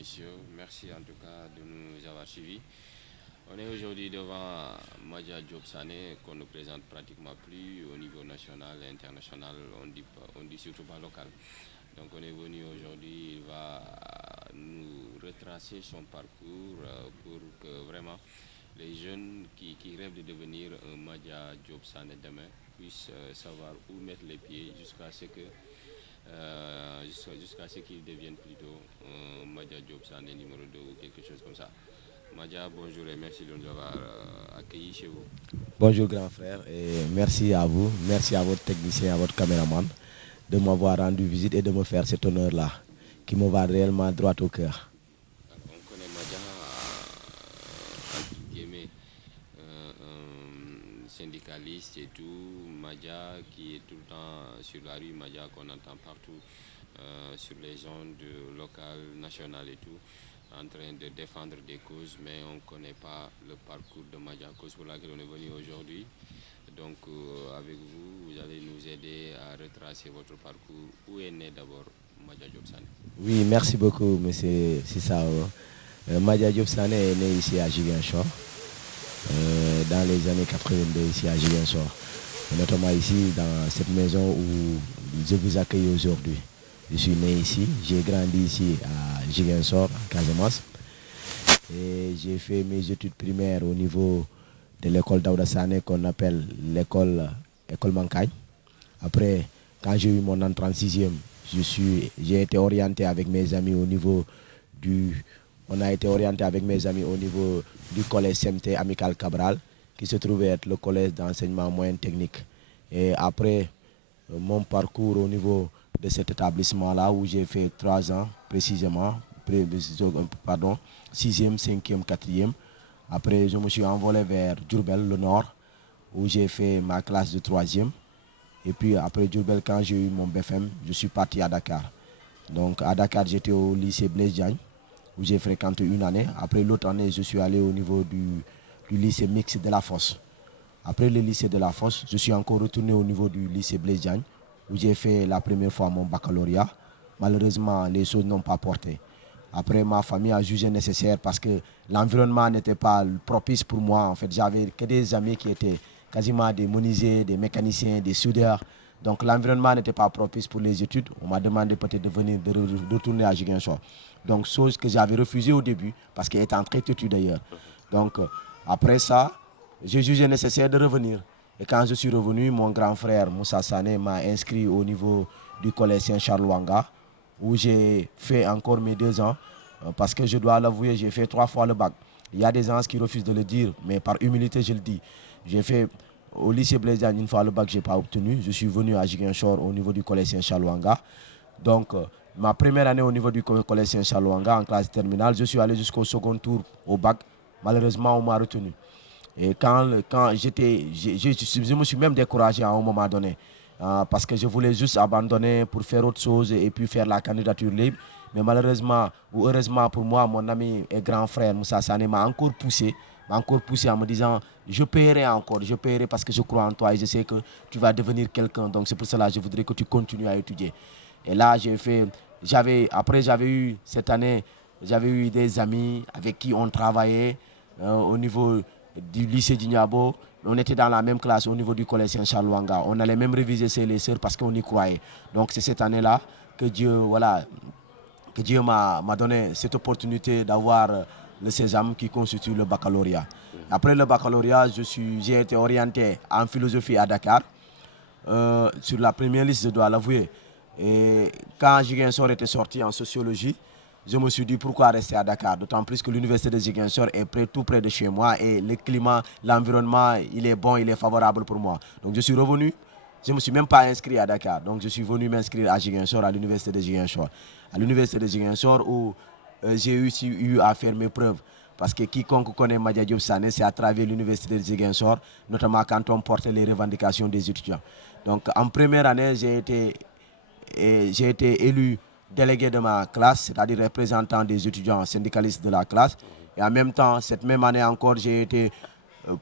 messieurs. Merci en tout cas de nous avoir suivis. On est aujourd'hui devant Madja Diop Sané, qu'on ne présente pratiquement plus au niveau national et international, on dit surtout pas local. Donc on est venu aujourd'hui, il va nous retracer son parcours pour que vraiment les jeunes qui rêvent de devenir un Madja Diop Sané demain puissent savoir où mettre les pieds jusqu'à ce qu'ils deviennent plutôt Madja Diop Sané numéro 2 ou quelque chose comme ça. Madja, bonjour et merci de nous avoir accueillis chez vous. Bonjour grand frère et merci à vous, merci à votre technicien, à votre caméraman de m'avoir rendu visite et de me faire cet honneur-là qui me va réellement droit au cœur. On connaît Madja, entre guillemets, un syndicaliste et tout. Madja qui est tout le temps sur la rue, Madja qu'on entend partout sur les ondes locales, nationales et tout, en train de défendre des causes, mais on ne connaît pas le parcours de Madja, cause pour laquelle on est venu aujourd'hui. Donc avec vous, vous allez nous aider à retracer votre parcours. Où est né d'abord Madja Diop Sané? Oui, merci beaucoup, monsieur Sissao. Madja Diop Sané est né ici à Ziguinchor, dans les années 82 ici à Ziguinchor, notamment ici dans cette maison où je vous accueille aujourd'hui. Je suis né ici, j'ai grandi ici à Ziguinchor, en Casamance, et j'ai fait mes études primaires au niveau de l'école Daouda Sané qu'on appelle école Mancagne. Après, quand j'ai eu mon entrée en sixième, j'ai été orienté avec mes amis au niveau du... On a été orienté avec mes amis au niveau du collège CMT Amical Cabral, qui se trouvait être le collège d'enseignement moyen technique. Et après mon parcours au niveau de cet établissement-là, où j'ai fait 3 ans précisément, pardon, sixième, cinquième, quatrième. Après, je me suis envolé vers Diourbel, le nord, où j'ai fait ma classe de troisième. Et puis après Diourbel, quand j'ai eu mon BFM, je suis parti à Dakar. Donc à Dakar, j'étais au lycée Blaise Diagne, où j'ai fréquenté une année. Après l'autre année, je suis allé au niveau du lycée mixte de la Fosse. Après le lycée de la Fosse, je suis encore retourné au niveau du lycée Blaise Diagne, où j'ai fait la première fois mon baccalauréat. Malheureusement, les choses n'ont pas porté. Après, ma famille a jugé nécessaire parce que l'environnement n'était pas propice pour moi. En fait, j'avais que des amis qui étaient quasiment des menuisiers, des mécaniciens, des soudeurs. Donc, l'environnement n'était pas propice pour les études. On m'a demandé peut-être de retourner à Ziguinchor. Donc, chose que j'avais refusée au début parce qu'elle était en très têtue d'ailleurs. Donc, après ça, j'ai jugé nécessaire de revenir. Et quand je suis revenu, mon grand frère Moussa Sané m'a inscrit au niveau du collège Saint-Charles Ouanga, où j'ai fait encore mes 2 ans, parce que je dois l'avouer, j'ai fait 3 fois le bac. Il y a des gens qui refusent de le dire, mais par humilité, je le dis. J'ai fait au lycée Blaise Diagne une fois le bac, je n'ai pas obtenu. Je suis venu à Ziguinchor au niveau du collège Saint-Charles Ouanga. Donc, ma première année au niveau du collège Saint-Charles Ouanga, en classe terminale, je suis allé jusqu'au second tour au bac. Malheureusement, on m'a retenu. Et quand je me suis même découragé à un moment donné. Parce que je voulais juste abandonner pour faire autre chose et puis faire la candidature libre. Mais malheureusement ou heureusement pour moi, mon ami et grand frère Moussa Sané m'a encore poussé en me disant je paierai parce que je crois en toi et je sais que tu vas devenir quelqu'un. Donc c'est pour cela que je voudrais que tu continues à étudier. Et là, j'avais eu cette année, j'avais eu des amis avec qui on travaillait au niveau du lycée d'Ignabo. On était dans la même classe au niveau du collège Saint-Charles Ouanga. On allait même réviser les sœurs parce qu'on y croyait. Donc c'est cette année-là que Dieu m'a donné cette opportunité d'avoir le sésame qui constitue le baccalauréat. Après le baccalauréat, j'ai été orienté en philosophie à Dakar. Sur la première liste, je dois l'avouer. Et quand Ziguinchor était sorti en sociologie, je me suis dit pourquoi rester à Dakar. D'autant plus que l'université de Ziguinchor est tout près de chez moi et le climat, l'environnement, il est bon, il est favorable pour moi. Donc je suis revenu. Je ne me suis même pas inscrit à Dakar. Donc je suis venu m'inscrire à Ziguinchor, à l'université de Ziguinchor. À l'université de Ziguinchor où j'ai eu à faire mes preuves. Parce que quiconque connaît Madja Diop Sané, c'est à travers l'université de Ziguinchor, notamment quand on portait les revendications des étudiants. Donc en première année, j'ai été élu délégué de ma classe, c'est-à-dire représentant des étudiants syndicalistes de la classe. Et en même temps, cette même année encore, j'ai été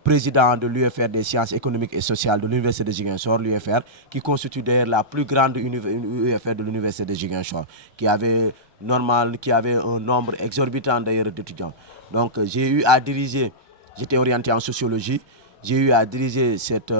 président de l'UFR des sciences économiques et sociales de l'université de Ziguinchor, l'UFR, qui constitue d'ailleurs la plus grande UFR de l'université de Ziguinchor, qui avait normale qui avait un nombre exorbitant d'ailleurs d'étudiants. Donc j'ai eu à diriger, j'étais orienté en sociologie, j'ai eu à diriger cette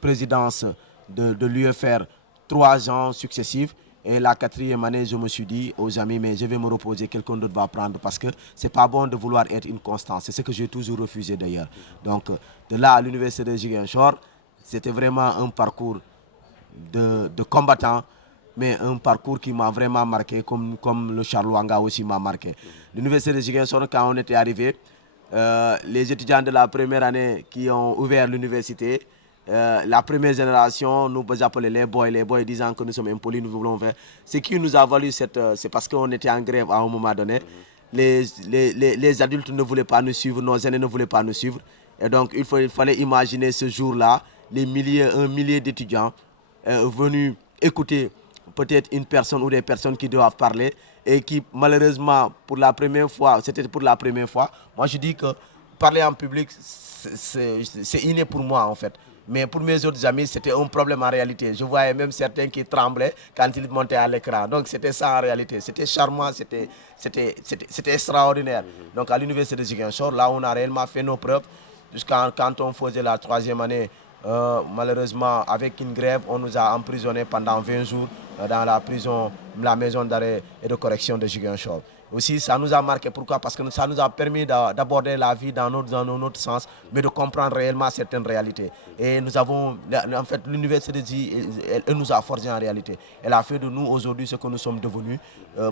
présidence de l'UFR 3 ans successifs. Et la 4e année, je me suis dit aux amis, mais je vais me reposer, quelqu'un d'autre va prendre parce que c'est pas bon de vouloir être une constance. C'est ce que j'ai toujours refusé d'ailleurs. Donc de là à l'université de Ziguinchor, c'était vraiment un parcours de combattant, mais un parcours qui m'a vraiment marqué, comme le Charlouanga aussi m'a marqué. L'université de Ziguinchor, quand on était arrivé, les étudiants de la première année qui ont ouvert l'université, la première génération nous appelait les boys disant que nous sommes impolis, nous voulons faire. Ce qui nous a valu, c'est parce qu'on était en grève à un moment donné. Les adultes ne voulaient pas nous suivre, nos aînés ne voulaient pas nous suivre. Et donc il fallait imaginer ce jour-là, un millier d'étudiants venus écouter peut-être une personne ou des personnes qui doivent parler et qui malheureusement pour la première fois, c'était pour la première fois, moi je dis que parler en public c'est inné pour moi en fait. Mais pour mes autres amis, c'était un problème en réalité. Je voyais même certains qui tremblaient quand ils montaient à l'écran. Donc c'était ça en réalité. C'était charmant, c'était extraordinaire. Donc à l'université de Ziguinchor, là on a réellement fait nos preuves. Jusqu'à quand on faisait la 3e année, malheureusement avec une grève, on nous a emprisonnés pendant 20 jours dans la maison d'arrêt et de correction de Ziguinchor. Aussi, ça nous a marqué. Pourquoi? Parce que ça nous a permis d'aborder la vie dans notre sens, mais de comprendre réellement certaines réalités. Et nous avons, en fait, l'université elle nous a forgé en réalité. Elle a fait de nous aujourd'hui ce que nous sommes devenus.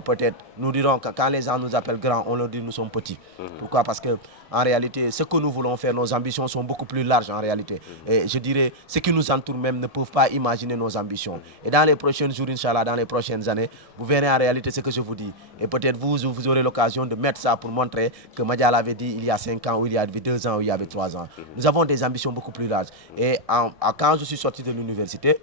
Peut-être, nous dirons que quand les gens nous appellent grands, on leur dit que nous sommes petits. Pourquoi? Parce que en réalité, ce que nous voulons faire, nos ambitions sont beaucoup plus larges en réalité. Et je dirais, ceux qui nous entourent même ne peuvent pas imaginer nos ambitions. Et dans les prochains jours, Inch'Allah, dans les prochaines années, vous verrez en réalité ce que je vous dis. Et peut-être vous aurez l'occasion de mettre ça pour montrer que Madia l'avait dit il y a 5 ans, ou il y avait 2 ans, ou il y avait 3 ans. Nous avons des ambitions beaucoup plus larges. Et quand je suis sorti de l'université,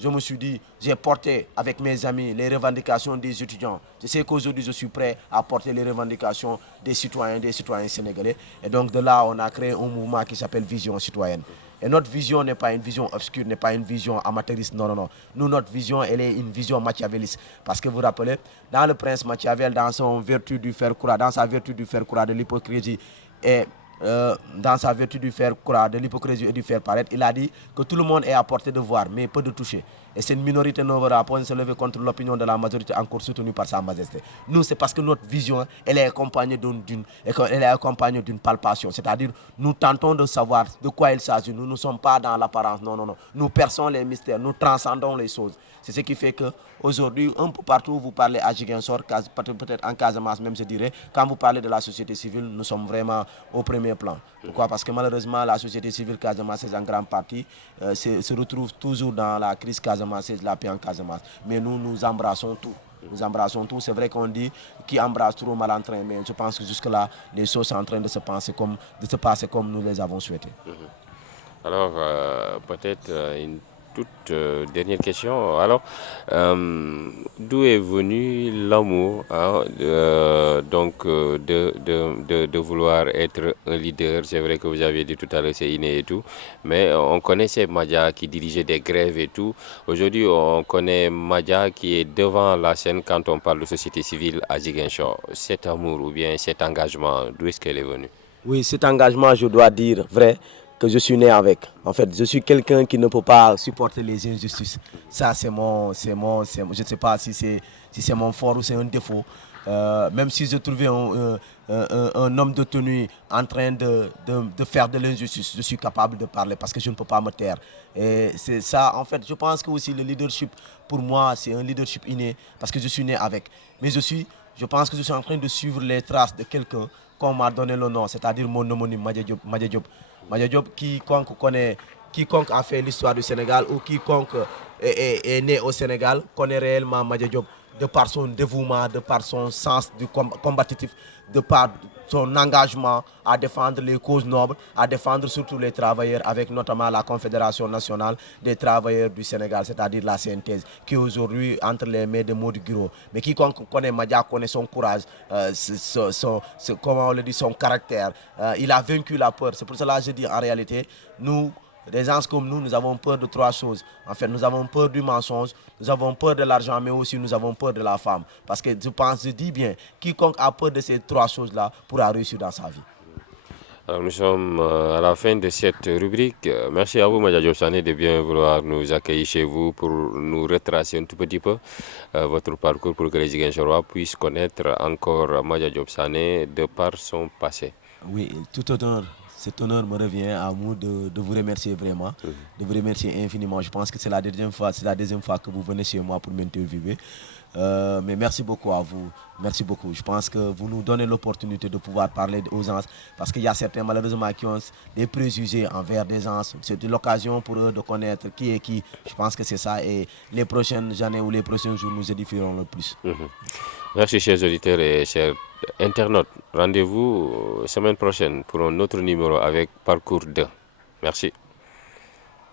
je me suis dit, j'ai porté avec mes amis les revendications des étudiants. Je sais qu'aujourd'hui, je suis prêt à porter les revendications des citoyens sénégalais. Et donc de là, on a créé un mouvement qui s'appelle Vision citoyenne. Et notre vision n'est pas une vision obscure, n'est pas une vision amateuriste, non, non, non. Nous, notre vision, elle est une vision machiavéliste. Parce que vous vous rappelez, dans le prince Machiavel, dans sa vertu du faire croire de l'hypocrisie et dans sa vertu du faire croire, de l'hypocrisie et du faire paraître, il a dit que tout le monde est à portée de voir, mais peu de toucher. Et cette minorité ne verra pas se lever contre l'opinion de la majorité encore soutenue par sa majesté. Nous, c'est parce que notre vision, elle est accompagnée d'une palpation. C'est-à-dire, nous tentons de savoir de quoi il s'agit. Nous ne sommes pas dans l'apparence, non, non, non. Nous perçons les mystères, nous transcendons les choses. C'est ce qui fait qu'aujourd'hui, un peu partout où vous parlez à Ziguinchor, peut-être en Casamance même, je dirais, quand vous parlez de la société civile, nous sommes vraiment au premier plan. Pourquoi? Parce que malheureusement, la société civile casamançaise en grande partie se retrouve toujours dans la crise casamançaise, la paix en Casamance. Mais nous embrassons tout. Nous embrassons tout. C'est vrai qu'on dit qui embrasse trop mal en train, mais je pense que jusque-là, les choses sont en train de se passer comme nous les avons souhaité. Alors, peut-être une toute dernière question. Alors, d'où est venu l'amour de vouloir être un leader? C'est vrai que vous avez dit tout à l'heure c'est inné et tout, mais on connaissait Madia qui dirigeait des grèves et tout. Aujourd'hui, on connaît Madia qui est devant la scène quand on parle de société civile à Ziguinchor. Cet amour ou bien cet engagement, d'où est-ce qu'elle est venue? Oui, cet engagement, je dois dire vrai, que je suis né avec. En fait, je suis quelqu'un qui ne peut pas supporter les injustices. Ça, je ne sais pas si c'est mon fort ou c'est un défaut. Même si je trouvais un homme de tenue en train de faire de l'injustice, je suis capable de parler parce que je ne peux pas me taire. Et c'est ça, en fait, je pense que aussi le leadership, pour moi, c'est un leadership inné parce que je suis né avec. Mais je pense que je suis en train de suivre les traces de quelqu'un qu'on m'a donné le nom, c'est-à-dire mon homonyme, Madia Diop. Madia Diop, quiconque a fait l'histoire du Sénégal ou quiconque est né au Sénégal connaît réellement Madia Diop de par son dévouement, de par son sens du combatif, de par son engagement à défendre les causes nobles, à défendre surtout les travailleurs avec notamment la Confédération nationale des travailleurs du Sénégal, c'est-à-dire la synthèse, qui est aujourd'hui entre les mains de Mody Guiro. Mais quiconque connaît Madia connaît son courage, comment on le dit, son caractère. Il a vaincu la peur. C'est pour cela que je dis en réalité, nous, des gens comme nous avons peur de 3 choses. En fait, nous avons peur du mensonge, nous avons peur de l'argent, mais aussi nous avons peur de la femme. Parce que je dis bien, quiconque a peur de ces 3 choses-là pourra réussir dans sa vie. Alors, nous sommes à la fin de cette rubrique. Merci à vous, Madja Diop Sané, de bien vouloir nous accueillir chez vous pour nous retracer un tout petit peu votre parcours pour que les Ziguinchorois puissent connaître encore Madja Diop Sané de par son passé. Oui, tout honneur. Cet honneur me revient à nous de vous remercier vraiment, de vous remercier infiniment. Je pense que c'est la deuxième fois que vous venez chez moi pour m'interviewer. Mais merci beaucoup à vous, merci beaucoup. Je pense que vous nous donnez l'opportunité de pouvoir parler aux gens parce qu'il y a certains malheureusement qui ont des préjugés envers des gens. C'est l'occasion pour eux de connaître qui est qui. Je pense que c'est ça et les prochaines années ou les prochains jours nous édifieront le plus. Merci chers auditeurs et chers internautes. Rendez-vous semaine prochaine pour un autre numéro avec Parcours 2. Merci.